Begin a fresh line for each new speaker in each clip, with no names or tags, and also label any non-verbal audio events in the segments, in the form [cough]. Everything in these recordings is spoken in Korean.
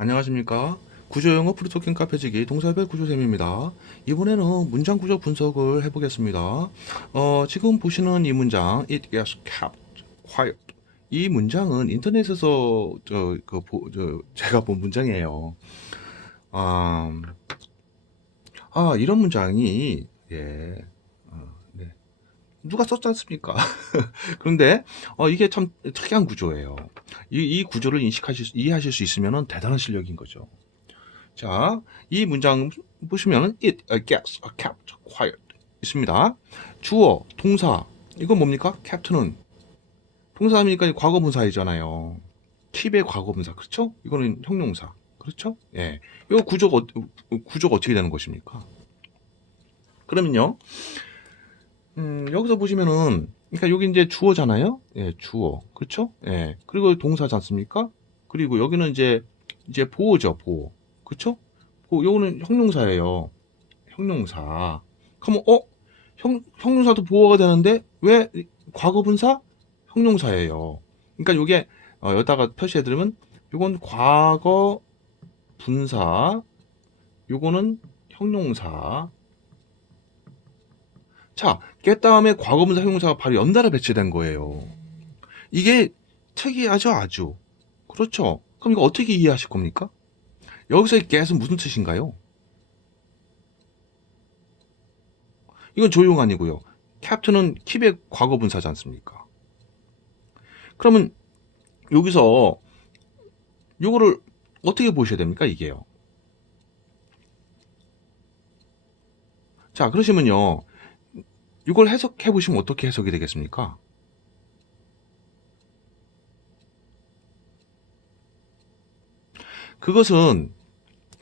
안녕하십니까. 구조영어 프리토킹 카페지기 동사별 구조쌤입니다. 이번에는 문장 구조 분석을 해보겠습니다. 어, 지금 보시는 이 문장, it gets kept quiet. 이 문장은 인터넷에서 저, 그, 보, 저, 제가 본 문장이에요. 아, 아, 이런 문장이, 예, 어, 네. 누가 썼지 않습니까? [laughs] 그런데, 어, 이게 참 특이한 구조예요. 이, 이 구조를 인식하실, 수- 이해하실 수 있으면 대단한 실력인 거죠. 자, 이 문장 보시면 it gets kept quiet 있습니다. 주어, 동사, 이건 뭡니까? kept는 동사입니까? 과거 분사이잖아요. keep의 과거 분사, 그렇죠? 이거는 형용사, 그렇죠? 예, 이 구조가 어- 구조가 어떻게 되는 것입니까? 그러면요, 음, 여기서 보시면은, 그러니까 여기 이제 주어잖아요. 예, 주어, 그렇죠? 예, 그리고 동사지 않습니까? 그리고 여기는 이제 이제 보어죠, 보어, 그렇죠? 보, 요거는 형용사예요. 형용사. 그러면 어, 형 형용사도 보어가 되는데 왜 과거분사? 형용사예요. 그러니까 요게 어, 여기다가 표시해 드리면 요건 과거 분사, 요거는 형용사. 자, 깼 다음에 과거분사 형용사가 바로 연달아 배치된 거예요. 이게 특이하죠, 아주. 그렇죠. 그럼 이거 어떻게 이해하실 겁니까? 여기서의 get은 무슨 뜻인가요? 이건 조용한이고요. captain은 킵의 과거분사지 않습니까? 그러면 여기서 요거를 어떻게 보셔야 됩니까? 이게요. 자, 그러시면요. 이걸 해석해 보시면 어떻게 해석이 되겠습니까? 그것은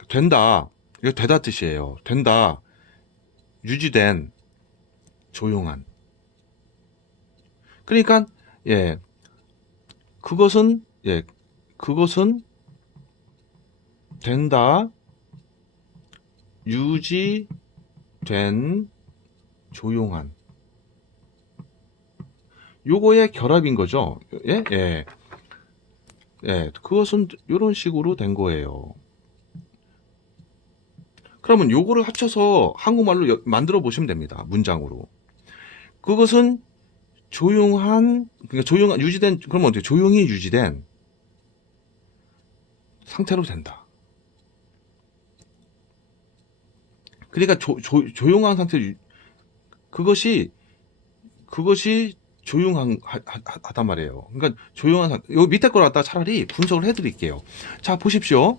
된다. 이거 되다 뜻이에요. 된다. 유지된 조용한. 그러니까 예. 그것은 예. 그것은 된다. 유지된 조용한. 요거의 결합인 거죠. 예? 예. 예, 그것은 이런 식으로 된 거예요. 그러면 요거를 합쳐서 한국말로 여- 만들어 보시면 됩니다. 문장으로. 그것은 조용한, 그러니까 조용한, 유지된, 그러면 어떻게, 조용히 유지된 상태로 된다. 그러니까 조, 조, 조용한 상태, 유- 그것이, 그것이 조용한, 하단 말이에요. 그러니까 조용한. 요 밑에 걸 갖다 차라리 분석을 해드릴게요. 자, 보십시오.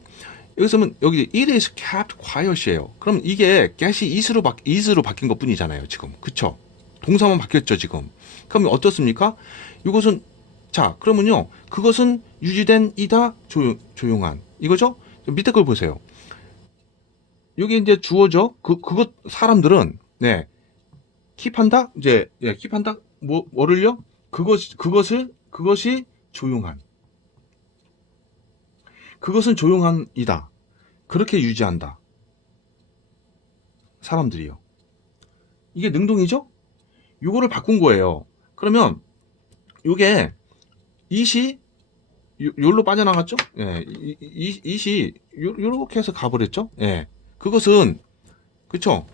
여기서 는 여기 it is kept quiet이에요. 그럼 이게 get이 is로, 바, is로 바뀐 것 뿐이잖아요, 지금. 그쵸? 동사만 바뀌었죠, 지금. 그러면 어떻습니까? 이것은, 자, 그러면요. 그것은 유지된 이다 조용, 조용한. 이거죠? 밑에 걸 보세요. 여기 이제 주어죠? 그, 그것, 사람들은, 네. 킵한다? 이제, 예, 킵한다? 뭐, 뭐를요? 그것, 그것을, 그것이 조용한. 그것은 조용한이다. 그렇게 유지한다. 사람들이요. 이게 능동이죠? 요거를 바꾼 거예요. 그러면 요게 이시 요, 요로 빠져나갔죠? 예, 이, 이, 이시 요, 요렇게 해서 가버렸죠? 예. 그것은 그쵸?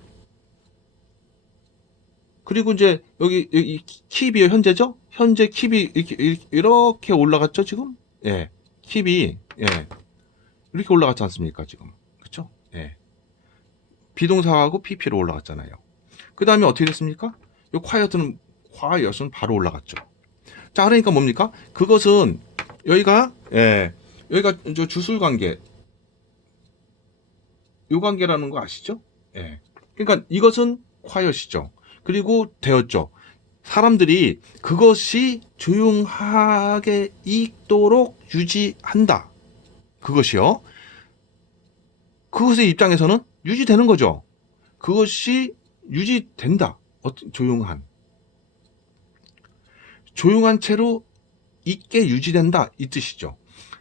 그리고 이제 여기 여기 킵이 현재죠? 현재 킵이 이렇게 이렇게- 올라갔죠, 지금? 예. 킵이 예. 이렇게 올라갔지 않습니까, 지금? 그쵸? 예. 비동사하고 PP로 올라갔잖아요. 그 다음에 어떻게 됐습니까? 요 quiet는, quiet은 바로 올라갔죠. 자, 그러니까 뭡니까? 그것은, 여기가, 예, 여기가 저 주술 관계, 요 관계라는 거 아시죠? 예. 그러니까 이것은 quiet이죠. 그리고 되었죠. 사람들이 그것이 조용하게 있도록 유지한다. 그것이요. 그것의 입장에서는 유지되는 거죠. 그것이 유지된다. 조용한. 조용한 채로 있게 유지된다. 이 뜻이죠.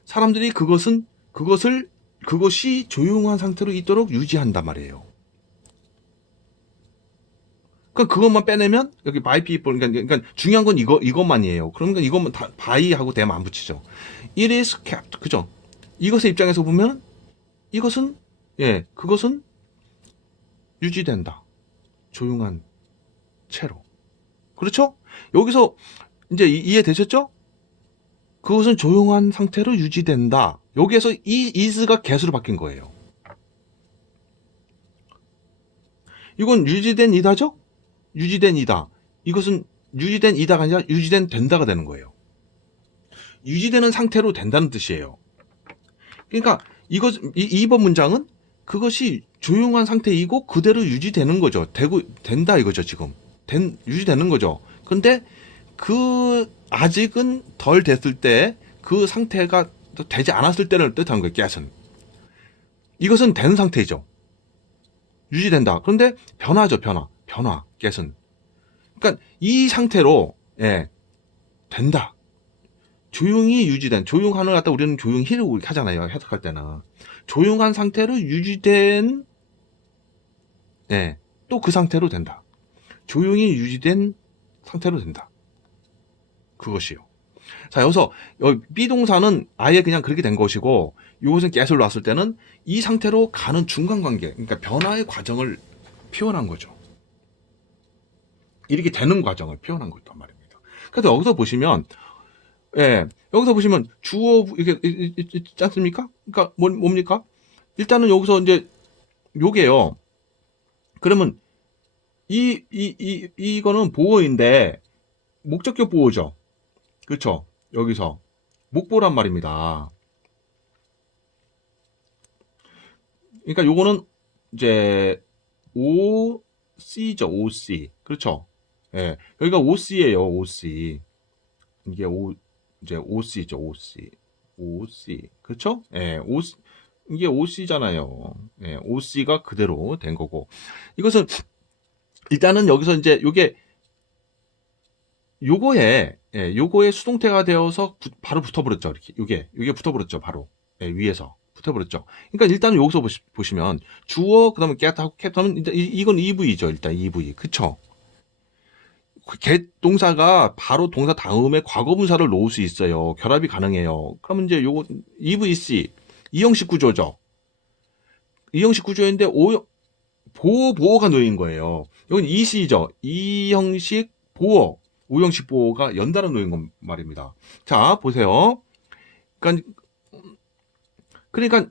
사람들이 그것은 그것을 그것이 조용한 상태로 있도록 유지한단 말이에요. 그러니까 그것만 빼내면 여기 by people 그러니까, 그러니까 중요한 건 이거 이것만이에요. 그러니까 이것만 다 by하고 대만 안 붙이죠. It is kept 그죠? 이것의 입장에서 보면 이것은 예, 그것은 유지된다. 조용한 채로. 그렇죠? 여기서 이제 이- 이해되셨죠? 그것은 조용한 상태로 유지된다. 여기에서 이 is가 개수로 바뀐 거예요. 이건 유지된 이다죠? 유지된 이다. 이것은 유지된 이다가 아니라 유지된 된다가 되는 거예요. 유지되는 상태로 된다는 뜻이에요. 그러니까 이것 이 2번 문장은 그것이 조용한 상태이고 그대로 유지되는 거죠. 되고 된다 이거죠, 지금. 된 유지되는 거죠. 근데 그 아직은 덜 됐을 때 그 상태가 또 되지 않았을 때를 뜻하는 거예요. 깨앗은. 이것은 된 상태이죠. 유지된다. 그런데 변화죠, 변화. 변화. 깨앗은. 그러니까 이 상태로 예. 된다. 조용히 유지된 조용한을 갖다 우리는 이렇게 하잖아요. 해석할 때는. 조용한 상태로 유지된 예. 또 그 상태로 된다. 조용히 유지된 상태로 된다. 그것이요. 자, 여기서 여기 비동사는 아예 그냥 그렇게 된 것이고 이것은 get을 놨을 때는 이 상태로 가는 중간 관계, 그러니까 변화의 과정을 표현한 거죠. 이렇게 되는 과정을 표현한 거단 말입니다. 그래서 여기서 보시면 예, 여기서 보시면 주어 이게 이- 이- 이- 있지 않습니까? 그러니까 뭐, 뭡니까? 일단은 여기서 이제 요게요. 그러면 이, 이, 이, 이 거는 보어인데, 목적격 보어죠. 그쵸? 여기서. 목보란 말입니다. 그러니까 요거는 이제, OC죠, OC. 그렇죠? 예. 여기가 OC예요, OC. 이게 O, 이제 OC죠, OC. OC. 그렇죠? 예, OC. 이게 OC잖아요. 예, OC가 그대로 된 거고. 이것은 일단은 여기서 이제 요게 요거에 예, 요거에 수동태가 되어서 부- 바로 붙어버렸죠. 이렇게 요게 요게 붙어버렸죠. 바로 예, 위에서 붙어버렸죠. 그러니까 일단은 여기서 보시, 보시 면 주어 그다음에 get 하고 kept 하면 일단 이, 이건 EV죠. 일단 EV 그쵸? 그 get 동사가 바로 동사 다음에 과거분사를 놓을 수 있어요. 결합이 가능해요. 그러면 이제 요거 EVC 이 형식 구조죠. 이 형식 구조인데 오 보호 보호가 놓인 거예요. 이건 EC죠. 이 형식 보호, 오 형식 보호가 연달아 놓인 건 말입니다. 자 보세요. 그러니까 그러니까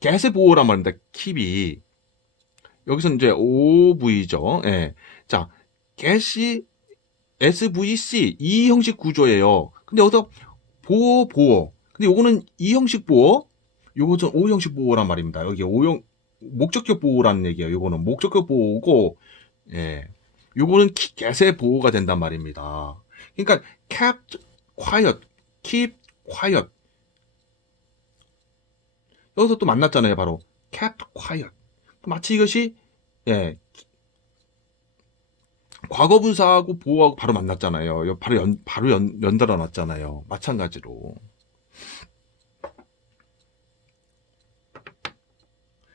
get의 보호란 말입니다. 킵이 여기서 이제 OV죠. 예. 자 get이 SVC 이 형식 구조예요. 근데 여기서 보호 보호. 근데 요거는 이 형식 보호, 요거는 오 형식 보호란 말입니다. 여기 오형 목적격 보호라는 얘기예요. 요거는 목적격 보호고, 예. 요거는 키- get의 보호가 된단 말입니다. 그러니까 kept quiet, keep quiet. 여기서 또 만났잖아요. 바로 kept quiet. 마치 이것이 예. 과거 분사하고 보호하고 바로 만났잖아요. 요- 바로 연, 바로 연, 연달아 놨잖아요. 마찬가지로.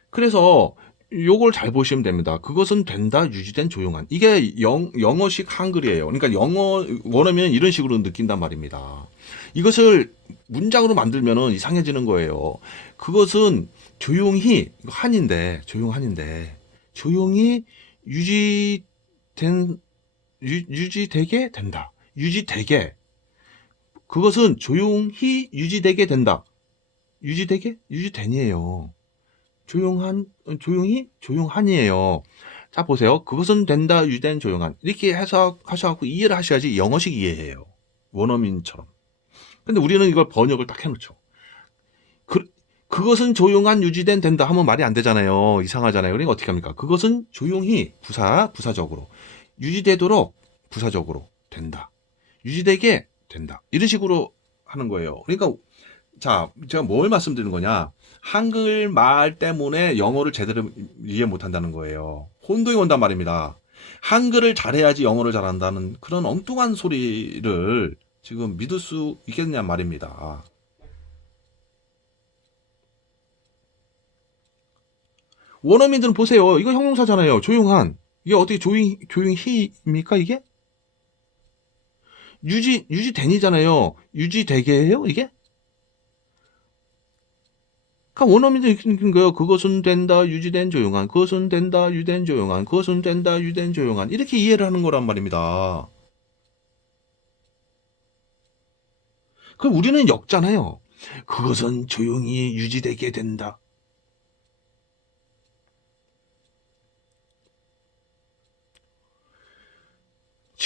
그래서 요걸 잘 보시면 됩니다. 그것은 된다, 유지된, 조용한. 이게 영, 영어식 한글이에요. 그러니까 영어, 원하면 이런 식으로 느낀단 말입니다. 이것을 문장으로 만들면은 이상해지는 거예요. 그것은 조용히, 한인데, 조용한인데, 조용히 유지된, 유, 유지되게 된다. 유지되게. 그것은 조용히 유지되게 된다. 유지되게? 유지된이에요. 조용한, 어, 조용히, 조용한이에요. 자, 보세요. 그것은 된다, 유된, 조용한. 이렇게 해석하셔갖고 이해를 하셔야지 영어식 이해해요. 원어민처럼. 근데 우리는 이걸 번역을 딱 해놓죠. 그, 그것은 조용한, 유지된, 된다 하면 말이 안 되잖아요. 이상하잖아요. 그러니까 어떻게 합니까? 그것은 조용히, 부사, 부사적으로. 유지되도록, 부사적으로 된다. 유지되게 된다. 이런 식으로 하는 거예요. 그러니까, 자, 제가 뭘 말씀드리는 거냐. 한글 말 때문에 영어를 제대로 이해 못 한다는 거예요. 혼동이 온단 말입니다. 한글을 잘해야지 영어를 잘한다는 그런 엉뚱한 소리를 지금 믿을 수 있겠냐 말입니다. 원어민들은 보세요. 이거 형용사잖아요. 조용한. 이게 어떻게 조용, 조용히입니까, 이게? 유지, 유지된이잖아요. 유지되게 해요, 이게? 그러니까 원어민들이 느끼는 거예요. 그것은 된다, 유지된 조용한. 그것은 된다, 유지된 조용한. 그것은 된다, 유지된 조용한. 이렇게 이해를 하는 거란 말입니다. 그럼 우리는 역잖아요. 그것은 조용히 유지되게 된다.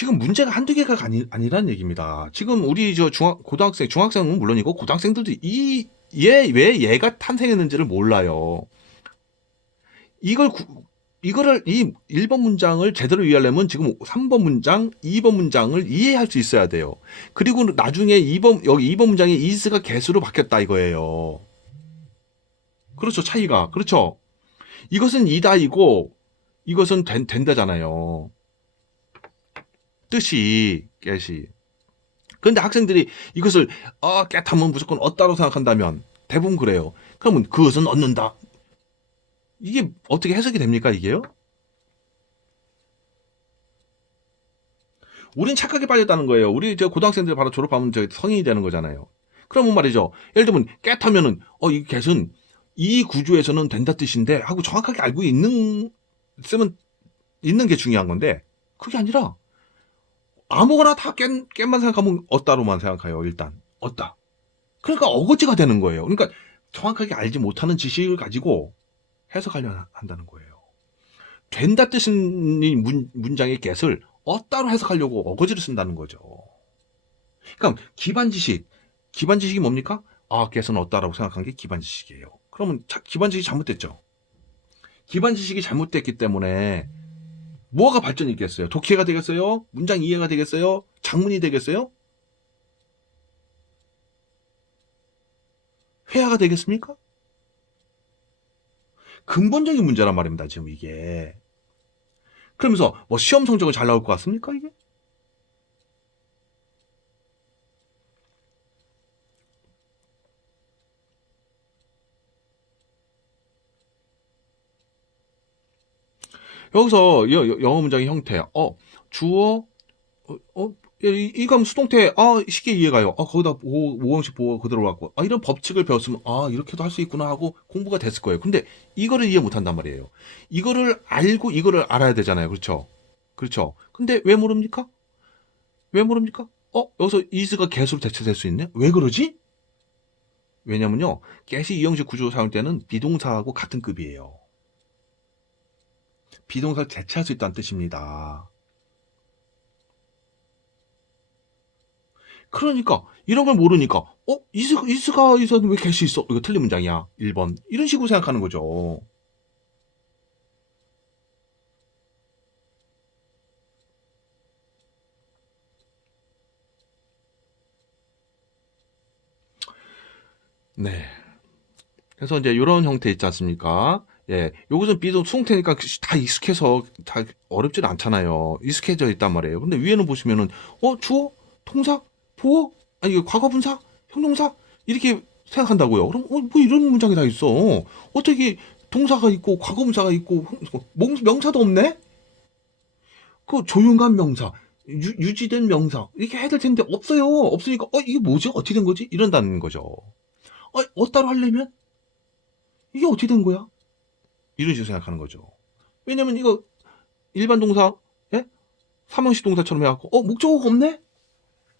지금 문제가 한두 개가 아니, 아니란 얘기입니다. 지금 우리 저 중학, 고등학생, 중학생은 물론이고, 고등학생들도 이, 얘, 왜 얘가 탄생했는지를 몰라요. 이걸, 구- 이거를, 이 1번 문장을 제대로 이해하려면 지금 3번 문장, 2번 문장을 이해할 수 있어야 돼요. 그리고 나중에 2번, 여기 2번 문장에 is가 개수로 바뀌었다 이거예요. 그렇죠, 차이가. 그렇죠. 이것은 이다이고, 이것은 된, 된다잖아요. 뜻이, 깨시. 근데 학생들이 이것을, 어, 깨타면 무조건 얻다로 생각한다면, 대부분 그래요. 그러면 그것은 얻는다. 이게 어떻게 해석이 됩니까, 이게요? 우린 착하게 빠졌다는 거예요. 우리 저 고등학생들 바로 졸업하면 저 성인이 되는 거잖아요. 그러면 말이죠. 예를 들면 깨타면은 어이 get은 이 구조에서는 된다 뜻인데 하고 정확하게 알고 있는 쓰면 있는 게 중요한 건데 그게 아니라 아무거나 다 깬, 깬만 생각하면 얻다로만 생각해요. 일단 얻다. 그러니까 어거지가 되는 거예요. 그러니까 정확하게 알지 못하는 지식을 가지고 해석하려 한다는 거예요. 된다 뜻인 이 문, 문장의 get을 얻다로 해석하려고 어거지를 쓴다는 거죠. 그러니까 기반 지식, 기반 지식이 뭡니까? 아, get은 얻다라고 생각한 게 기반 지식이에요. 그러면 자- 기반 지식이 잘못됐죠. 기반 지식이 잘못됐기 때문에 뭐가 발전이 있겠어요? 독해가 되겠어요? 문장 이해가 되겠어요? 장문이 되겠어요? 회화가 되겠습니까? 근본적인 문제란 말입니다, 지금 이게. 그러면서 뭐 시험 성적은 잘 나올 것 같습니까, 이게? 여기서 여- 여- 영어 문장의 형태, 어, 주어, 어, 어, 이, 이감 수동태, 아, 쉽게 이해가요. 아, 거기다 오, 오형식 보호 그대로 갖고, 아, 이런 법칙을 배웠으면, 아, 이렇게도 할 수 있구나 하고 공부가 됐을 거예요. 근데 이거를 이해 못 한단 말이에요. 이거를 알고 이거를 알아야 되잖아요. 그렇죠? 그렇죠. 근데 왜 모릅니까? 왜 모릅니까? 어, 여기서 is가 get으로 대체될 수 있네? 왜 그러지? 왜냐면요, get이 이형식 구조 사용할 때는 비동사하고 같은 급이에요. 비동사를 대체할 수 있다는 뜻입니다. 그러니까 이런 걸 모르니까 어 이스 이스가 있었는데 왜 get이 있어? 이거 틀린 문장이야. 1번 이런 식으로 생각하는 거죠. 네. 그래서 이제 이런 형태 있지 않습니까? 예, 요것은 비동 수동태니까 다 익숙해서 다 어렵진 않잖아요. 익숙해져 있단 말이에요. 근데 위에는 보시면은 어 주어, 동사, 보어, 아니 과거분사, 형용사 이렇게 생각한다고요. 그럼 어, 뭐 이런 문장이 다 있어. 어떻게 동사가 있고 과거분사가 있고 명사도 없네? 그 조용한 명사, 유, 유지된 명사 이렇게 해야 될 텐데 없어요. 없으니까 어 이게 뭐지? 어떻게 된 거지? 이런다는 거죠. 어, 어 따로 하려면 이게 어떻게 된 거야? 이런 식으로 생각하는 거죠. 왜냐면 이거 일반 동사, 예? 삼형식 동사처럼 해갖고, 어, 목적어가 없네?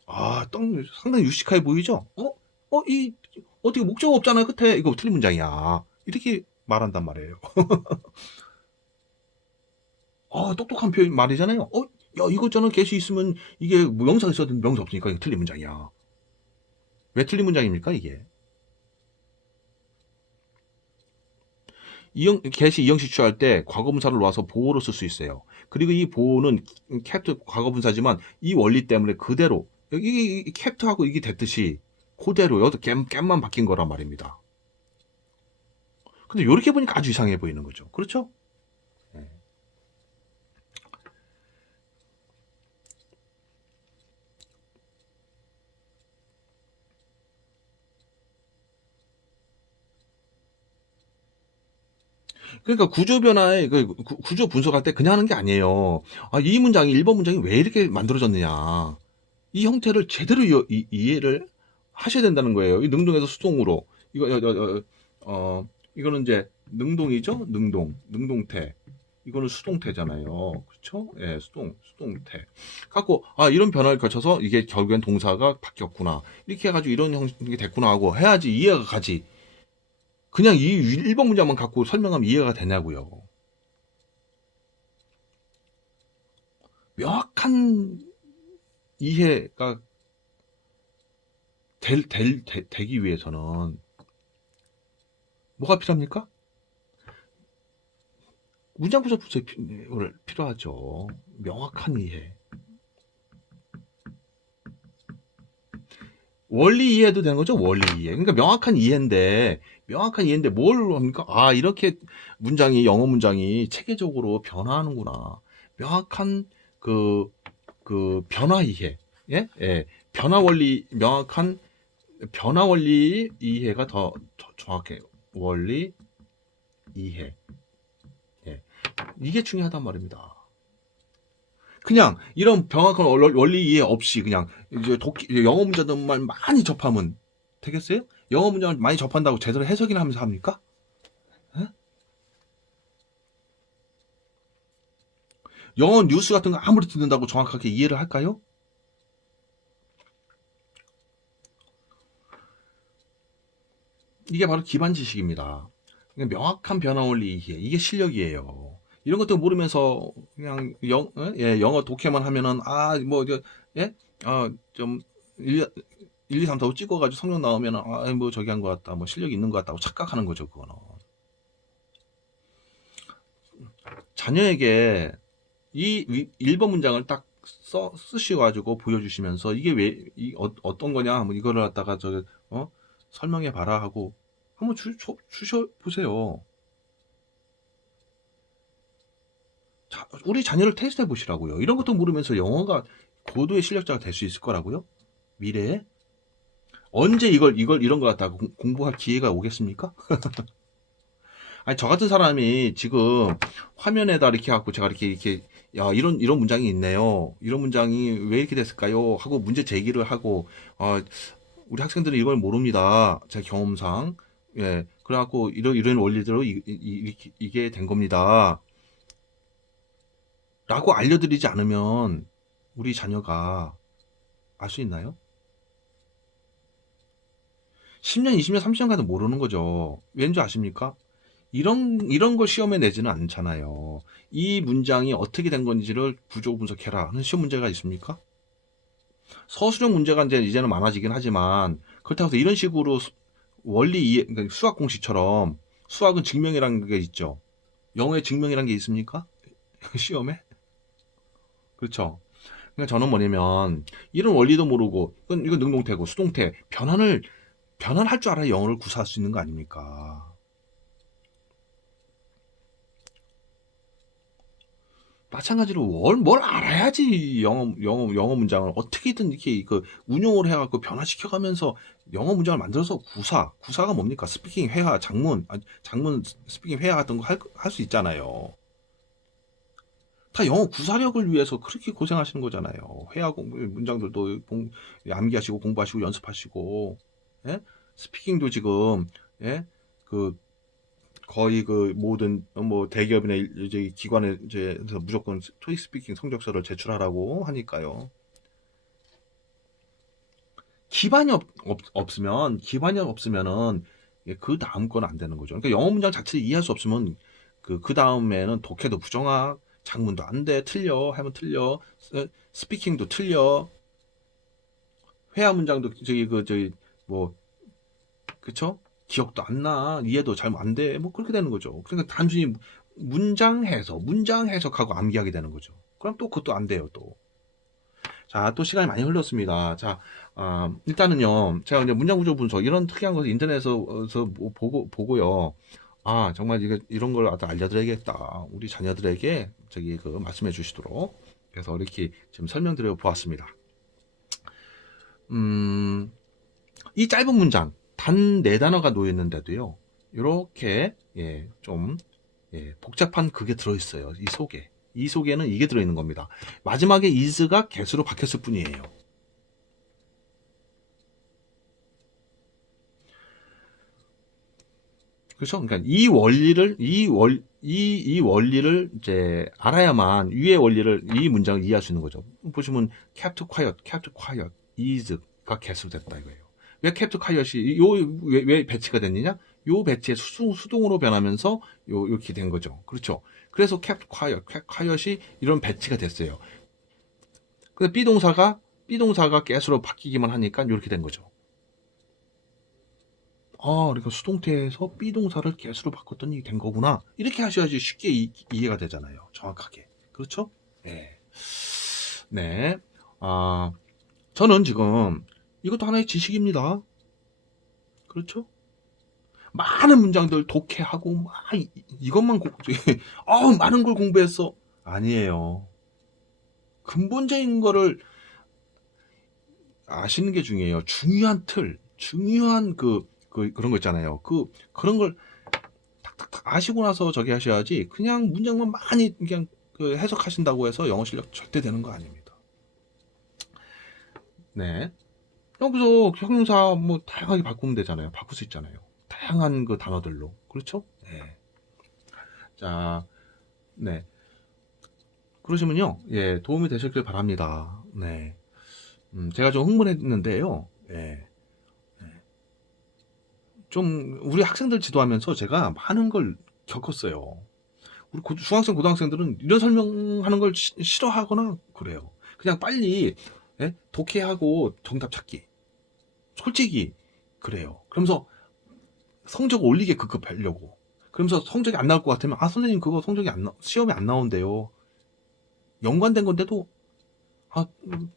아, 딱 상당히 유식해 보이죠? 어? 어, 이, 어떻게 목적어 없잖아요, 끝에. 이거 틀린 문장이야. 이렇게 말한단 말이에요. [laughs] 아, 똑똑한 표현 말이잖아요. 어, 야, 있잖아, get이 있으면 이게 뭐 명사가 되는데 명사 없으니까 틀린 문장이야. 왜 틀린 문장입니까, 이게? 이형, get이 이형식 취할 때 과거분사를 놓아서 보호로 쓸 수 있어요. 그리고 이 보호는 kept 과거분사지만 이 원리 때문에 그대로 여기 이 kept하고 이게 됐듯이 그대로 여기도 겜, 겜만 바뀐 거란 말입니다. 근데 이렇게 보니까 아주 이상해 보이는 거죠. 그렇죠? 그러니까 구조 변화에 그 구- 구조 분석할 때 그냥 하는 게 아니에요. 아, 이 문장이 1번 문장이 왜 이렇게 만들어졌느냐. 이 형태를 제대로 이, 해를 하셔야 된다는 거예요. 이 능동에서 수동으로 이거 여- 여- 여- 어, 이거는 이제 능동이죠? 능동, 능동태. 이거는 수동태잖아요. 그렇죠? 예, 수동, 수동태. 갖고 아 이런 변화를 거쳐서 이게 결국엔 동사가 바뀌었구나. 이렇게 해가지고 이런 형식이 됐구나 하고 해야지 이해가 가지. 그냥 이 1번 문장만 갖고 설명하면 이해가 되냐고요. 명확한 이해가 될, 될, 되, 되기 위해서는 뭐가 필요합니까? 문장 구조 분석이 피- 필요하죠. 명확한 이해. 원리 이해도 되는 거죠. 원리 이해. 그러니까 명확한 이해인데 명확한 이해인데 뭘 합니까? 아 이렇게 문장이 영어 문장이 체계적으로 변화하는구나. 명확한 그, 그 변화 이해. 예? 예. 변화 원리 명확한 변화 원리 이해가 더, 더 정확해요. 원리 이해. 예. 이게 중요하단 말입니다. 그냥 이런 명확한 원- 원리 이해 없이 그냥 이제 독 영어 문제들만 많이 접하면 되겠어요? 영어 문장을 많이 접한다고 제대로 해석이나 하면서 합니까? 예? 영어 뉴스 같은 거 아무리 듣는다고 정확하게 이해를 할까요? 이게 바로 기반 지식입니다. 명확한 변화 원리 이해 이게 실력이에요. 이런 것도 모르면서 그냥 영, 어? 예, 영어 독해만 하면은 아 뭐 예? 아좀 1, 1, 2, 3, 4, 5 찍어가지고 성적 나오면은 아 뭐 저기 한 것 같다 뭐 실력이 있는 것 같다고 착각하는 거죠 그거는 자녀에게 이 위- 1번 문장을 딱 써, 쓰셔가지고 보여주시면서 이게 왜, 이, 어, 떤 거냐, 뭐 이거를 갖다가 저, 어? 설명해 봐라 하고 한번 주, 주, 주셔 보세요. 자, 우리 자녀를 테스트해 보시라고요. 이런 것도 모르면서 영어가 고도의 실력자가 될 수 있을 거라고요? 미래에? 언제 이걸, 이걸, 이런 거 갖다가 공- 공부할 기회가 오겠습니까? [laughs] 아니, 저 같은 사람이 지금 화면에다 이렇게 갖고 제가 이렇게, 이렇게, 야, 이런, 이런 문장이 있네요. 이런 문장이 왜 이렇게 됐을까요? 하고 문제 제기를 하고, 어, 우리 학생들은 이걸 모릅니다. 제 경험상. 예. 그래갖고, 이런, 이런 원리대로 이, 이, 이렇게, 이게 된 겁니다. 라고 알려드리지 않으면 우리 자녀가 알 수 있나요? 10년, 20년, 30년 가도 모르는 거죠. 왠지 아십니까? 이런, 이런 걸 시험에 내지는 않잖아요. 이 문장이 어떻게 된 건지를 구조 분석해라 하는 시험 문제가 있습니까? 서술형 문제가 이제 이제는 많아지긴 하지만 그렇다고 해서 이런 식으로 수- 원리 이해, 그러니까 수학 공식처럼 수학은 증명이라는 게 있죠. 영어에 증명이라는 게 있습니까? [laughs] 시험에? 그렇죠. 그러니까 저는 뭐냐면 이런 원리도 모르고 이건 이건 능동태고 수동태 변환을 변환할 줄 알아야 영어를 구사할 수 있는 거 아닙니까? 마찬가지로 뭘, 뭘 알아야지 영어, 영어, 영어 문장을 어떻게든 이렇게 그 운용을 해갖고 변화시켜가면서 영어 문장을 만들어서 구사, 구사가 뭡니까? 스피킹 회화, 장문, 아, 장문 스피킹 회화 같은 거 할, 할수 있잖아요. 다 영어 구사력을 위해서 그렇게 고생하시는 거잖아요. 회화 공부, 문장들도 공- 암기하시고 공부하시고 연습하시고, 예? 스피킹도 지금, 예? 그, 거의 그 모든 뭐 대기업이나 일- 이제 기관에 이제 무조건 토익 스피킹 성적서를 제출하라고 하니까요. 기반이 없, 없, 없 으면 기반이 없으면은 예, 그 다음 건 안 되는 거죠. 그러니까 영어 문장 자체를 이해할 수 없으면 그, 그 다음에는 독해도 부정학, 작문도 안 돼, 틀려, 하면 틀려, 스- 스피킹도 틀려, 회화 문장도 저기 그 저기 뭐 그쵸? 기억도 안 나, 이해도 잘 안 돼, 뭐 그렇게 되는 거죠. 그러니까 단순히 문장 해석, 문장 해석하고 암기하게 되는 거죠. 그럼 또 그것도 안 돼요, 또. 자, 또 시간이 많이 흘렀습니다. 자, 아, 일단은요, 제가 이제 문장 구조 분석, 이런 특이한 것을 인터넷에서 뭐 보고, 보고요. 아, 정말 이게, 이런 걸 알려드려야겠다. 우리 자녀들에게 저기 그 말씀해 주시도록. 그래서 이렇게 지금 설명드려 보았습니다. 음, 이 짧은 문장, 단 네 단어가 놓여 있는데도요, 이렇게, 예, 좀, 예, 복잡한 그게 들어 있어요. 이 속에. 이 속에는 이게 들어 있는 겁니다. 마지막에 is가 개수로 바뀌었을 뿐이에요. 그렇죠? 그러니까 이 원리를 이월 이, 이 원리를 이제 알아야만 위의 원리를 이 문장을 이해할 수 있는 거죠. 보시면 kept quiet, kept quiet, is가 개수됐다 이거예요. 왜 kept quiet이 요왜 왜 배치가 됐느냐? 요 배치의 수동 수동으로 변하면서 요 이렇게 된 거죠. 그렇죠? 그래서 kept quiet, kept quiet이 이런 배치가 됐어요. 근데 비동사가 비동사가 get으로 바뀌기만 하니까 이렇게 된 거죠. 아, 그러니까 수동태에서 비동사를 get으로 바꿨더니 된 거구나. 이렇게 하셔야지 쉽게 이, 해가 되잖아요. 정확하게. 그렇죠? 네. 네. 아, 저는 지금 이것도 하나의 지식입니다. 그렇죠? 많은 문장들 독해하고 막 이- 이것만 고, [laughs] 아, 많은 걸 공부했어. 아니에요. 근본적인 거를 아시는 게 중요해요. 중요한 틀, 중요한 그, 그 그런 거 있잖아요. 그 그런 걸 탁탁탁 아시고 나서 저기 하셔야지. 그냥 문장만 많이 그냥 그 해석하신다고 해서 영어 실력 절대 되는 거 아닙니다. 네. 여기서 형용사 뭐 다양하게 바꾸면 되잖아요. 바꿀 수 있잖아요. 다양한 그 단어들로. 그렇죠? 네. 자, 네. 그러시면요. 예, 도움이 되셨길 바랍니다. 네. 음, 제가 좀 흥분했는데요. 예. 예. 좀 우리 학생들 지도하면서 제가 많은 걸 겪었어요. 우리 고- 중학생, 고등학생들은 이런 설명하는 걸 시- 싫어하거나 그래요. 그냥 빨리 예? 독해하고 정답 찾기. 솔직히 그래요. 그러면서 성적 올리게 급급하려고. 그러면서 성적이 안 나올 것 같으면 아 선생님 그거 성적이 안 나, 시험에 안 나온대요. 연관된 건데도 아 음,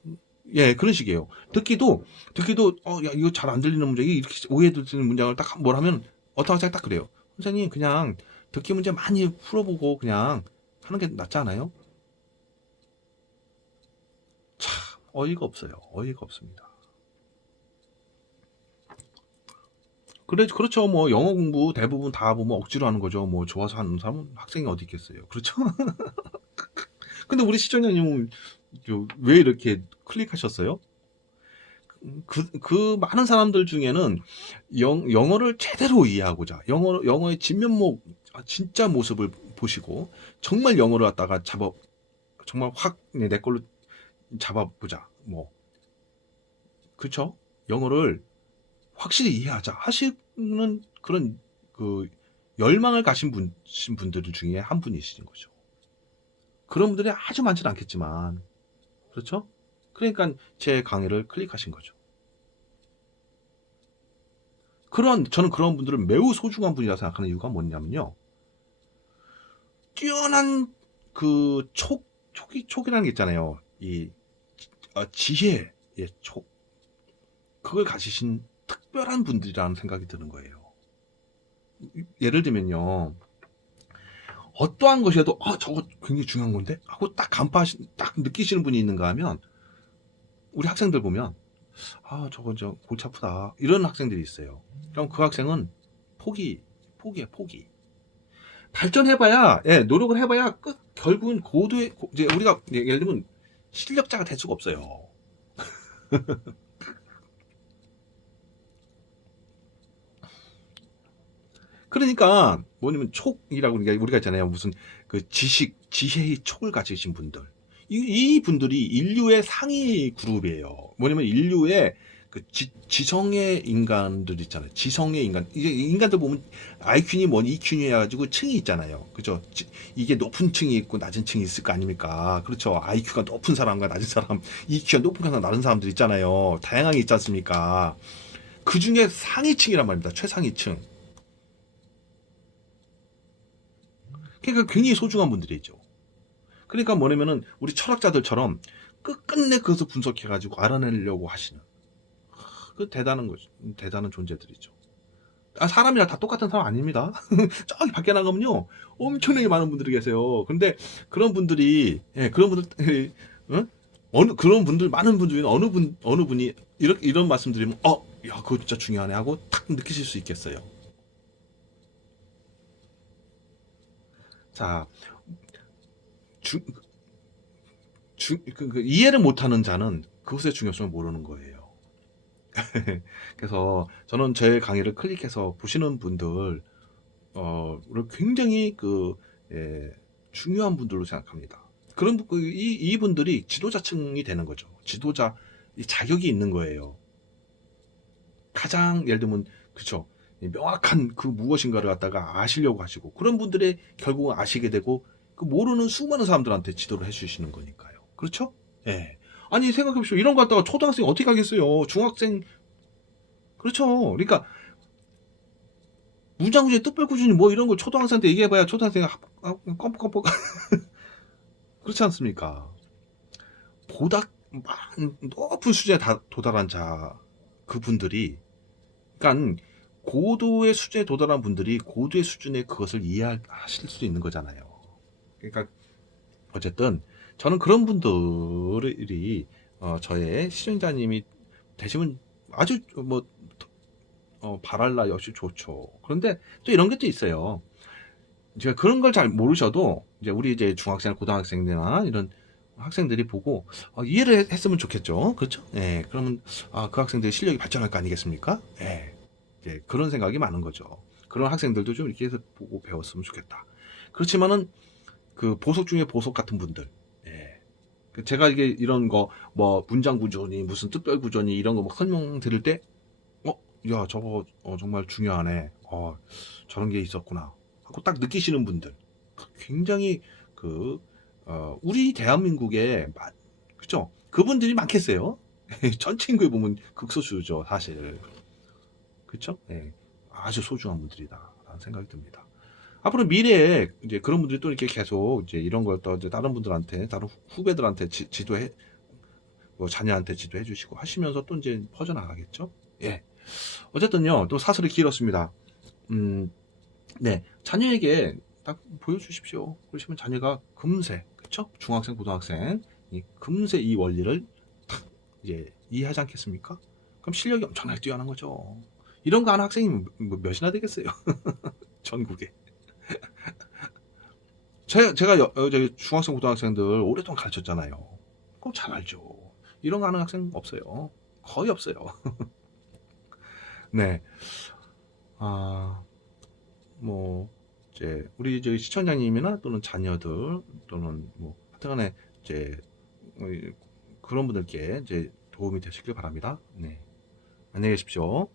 예 그런 식이에요. 듣기도 듣기도 어 야 이거 잘 안 들리는 문제 이렇게 오해되는 문장을 딱 뭘 하면 어떤 학생이 딱 그래요. 선생님 그냥 듣기 문제 많이 풀어보고 그냥 하는 게 낫지 않아요? 참 어이가 없어요. 어이가 없습니다. 그래, 그렇죠. 뭐, 영어 공부 대부분 다 보면 억지로 하는 거죠. 뭐, 좋아서 하는 사람은 학생이 어디 있겠어요. 그렇죠? [laughs] 근데 우리 시청자님은 저, 왜 이렇게 클릭하셨어요? 그, 그 많은 사람들 중에는 영, 영어를 제대로 이해하고자, 영어, 영어의 진면목, 아, 진짜 모습을 보시고, 정말 영어를 갖다가 잡아, 정말 확, 네, 내 걸로 잡아보자. 뭐. 그쵸? 영어를 확실히 이해하자 하시는 그런 그 열망을 가신 분, 신 분들 중에 한 분이신 거죠. 그런 분들이 아주 많지는 않겠지만, 그렇죠? 그러니까 제 강의를 클릭하신 거죠. 그런, 저는 그런 분들을 매우 소중한 분이라 생각하는 이유가 뭐냐면요. 뛰어난 그 촉, 촉이, 촉이라는 게 있잖아요. 이, 어, 지혜의 촉. 그걸 가지신 특별한 분들이라는 생각이 드는 거예요. 예를 들면요. 어떠한 것이라도, 아, 저거 굉장히 중요한 건데? 하고 딱 간파하시, 딱 느끼시는 분이 있는가 하면, 우리 학생들 보면, 아, 저거 저 골치 아프다. 이런 학생들이 있어요. 그럼 그 학생은 포기, 포기야, 포기. 발전해봐야, 예, 노력을 해봐야 끝, 결국은 고도의, 고- 이제 우리가, 예, 예를 들면 실력자가 될 수가 없어요. [laughs] 그러니까 뭐냐면 촉이라고 우리가 우리가 있잖아요. 무슨 그 지식, 지혜의 촉을 가지신 분들. 이, 이 분들이 인류의 상위 그룹이에요. 뭐냐면 인류의 그 지, 지성의 인간들 있잖아요. 지성의 인간. 이게 인간들 보면 IQ니 뭐니 EQ니 해가지고 층이 있잖아요. 그죠? 지- 이게 높은 층이 있고 낮은 층이 있을 거 아닙니까? 그렇죠. IQ가 높은 사람과 낮은 사람, EQ가 높은 사람, 낮은 사람들 있잖아요. 다양하게 있지 않습니까? 그 중에 상위층이란 말입니다. 최상위층. 그러니까 굉장히 소중한 분들이죠. 그러니까 뭐냐면은 우리 철학자들처럼 끝끝내 그것을 분석해가지고 알아내려고 하시는 그 대단한 거죠. 대단한 존재들이죠. 아, 사람이랑 다 똑같은 사람 아닙니다. [laughs] 저기 밖에 나가면요 엄청나게 많은 분들이 계세요. 근데 그런 분들이 예, 그런 분들 응? 어느 그런 분들 많은 분들 중에 어느 분 어느 분이 이런 이런 말씀 드리면 어, 야 그거 진짜 중요하네 하고 탁 느끼실 수 있겠어요. 자, 주, 주, 그, 그 이해를 못하는 자는 그것의 중요성을 모르는 거예요. [laughs] 그래서 저는 제 강의를 클릭해서 보시는 분들 어를 굉장히 그 예, 중요한 분들로 생각합니다. 그런 분- 그이 이분들이 지도자층이 되는 거죠. 지도자 이 자격이 있는 거예요. 가장 예를 들면 그쵸 이 명확한 그 무엇인가를 갖다가 아시려고 하시고 그런 분들의 결국은 아시게 되고 그 모르는 수많은 사람들한테 지도를 해주시는 거니까요. 그렇죠? 예. 아니 생각해 보시오. 이런 거 갖다가 초등학생 어떻게 하겠어요? 중학생 그렇죠. 그러니까 무장구제 뜻벌구준이 뭐 이런 걸 초등학생한테 얘기해봐야 초등학생이 껌뻑껌뻑 [laughs] 그렇지 않습니까? 보다 높은 수준에 다 도달한 자 그분들이 그러니까 고도의 수준에 도달한 분들이 고도의 수준의 그것을 이해하실 수 있는 거잖아요. 그러니까 어쨌든 저는 그런 분들이 어, 저의 시청자님이 되시면 아주 뭐 어, 바랄라 역시 좋죠. 그런데 또 이런 게 또 있어요. 제가 그런 걸 잘 모르셔도 이제 우리 이제 중학생, 고등학생들이나 이런 학생들이 보고 어, 이해를 했- 했으면 좋겠죠. 그렇죠? 예. 그러면 아, 그 학생들의 실력이 발전할 거 아니겠습니까? 예. 예, 그런 생각이 많은 거죠. 그런 학생들도 좀 이렇게 해서 보고 배웠으면 좋겠다. 그렇지만은 그 보석 중에 보석 같은 분들. 예. 그 제가 이게 이런 거 뭐 문장 구조니 무슨 특별 구조니 이런 거막 설명 드릴 때 어, 야, 저거 어, 정말 중요하네. 어, 저런 게 있었구나. 하고 딱 느끼시는 분들. 굉장히 그 어, 우리 대한민국에 마- 그죠? 그분들이 많겠어요. [laughs] 전체 인구에 보면 극소수죠, 사실. 그쵸? 예. 아주 소중한 분들이다 라는 생각이 듭니다. 앞으로 미래에 이제 그런 분들이 또 이렇게 계속 이제 이런 걸 또 이제 다른 분들한테, 다른 후- 후배들한테 지, 지도해, 뭐 자녀한테 지도해 주시고 하시면서 또 이제 퍼져나가겠죠? 예. 어쨌든요, 또 사설이 길었습니다. 음, 네. 자녀에게 딱 보여주십시오. 그러시면 자녀가 금세, 그쵸? 중학생, 고등학생, 이 금세 이 원리를 탁 이제 이해하지 않겠습니까? 그럼 실력이 엄청나게 뛰어난 거죠. 이런 거 하는 학생이 뭐 몇이나 되겠어요? [laughs] 전국에. [laughs] 제, 제가 여- 어, 중학생, 고등학생들 오랫동안 가르쳤잖아요. 그럼 잘 알죠. 이런 거 하는 학생 없어요. 거의 없어요. [laughs] 네. 아, 뭐, 이제, 우리 저기 시청자님이나 또는 자녀들 또는 뭐, 하여튼간에 이제, 어, 이- 그런 분들께 이제 도움이 되시길 바랍니다. 네. 안녕히 계십시오.